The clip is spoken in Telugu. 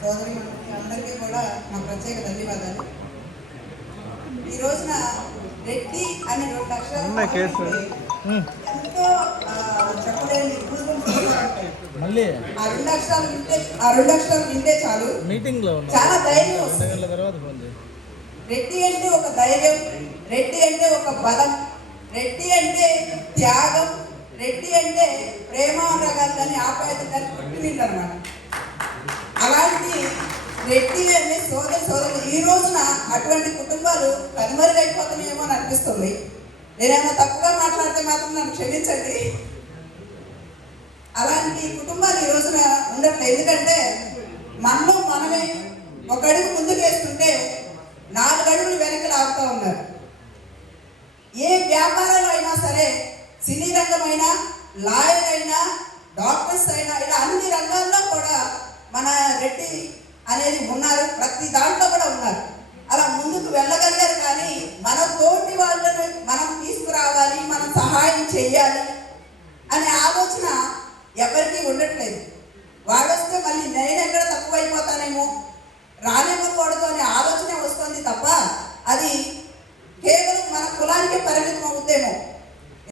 సోదరి అందరికీ కూడా నా ప్రత్యేక ధన్యవాదాలు. ఈ రోజున రెడ్డి అనే 2 అక్షరాలు ఎంతో చెప్పలేని మళ్ళీ ఆ 2 అక్షరాలు వింటే చాలు చాలా ధైర్యం వస్తుంది. రెడ్డి అంటే ఒక ధైర్యం, రెడ్డి అంటే ఒక బలం, రెడ్డి అంటే త్యాగం, రెడ్డి అంటే ప్రేమానురాగాలు కానీ ఆప్యాయత కానీ పుట్టినింది అనమాట. అలాంటి రెడ్డి అనే సోదరులు ఈ రోజున అటువంటి కుటుంబాలు కనుమరుగైపోతున్నాయేమో అని అనిపిస్తుంది. నేనేమో తప్పుగా మాట్లాడితే మాత్రం నన్ను క్షమించండి. అలాంటి కుటుంబాలు ఈ రోజున ఉండట్లేదు. ఎందుకంటే మనలో మనమే ఒక అడుగు ముందుకు వేస్తుంటే 4 అడుగులు వెనక్కి లాగుతూ ఉన్నారు. ఏ వ్యాపారాలు అయినా సరే, సినీ రంగమైనా, లాయర్ అయినా, డాక్టర్స్ అయినా, ఇలా అన్ని రంగాల్లో కూడా మన రెడ్డి అనేది ఉన్నారు. ప్రతి దాంట్లో కూడా ఉన్నారు. అలా ముందుకు వెళ్ళగలిగారు. కానీ మన తోటి వాళ్ళని మనం తీసుకురావాలి, మనం సహాయం చేయాలి.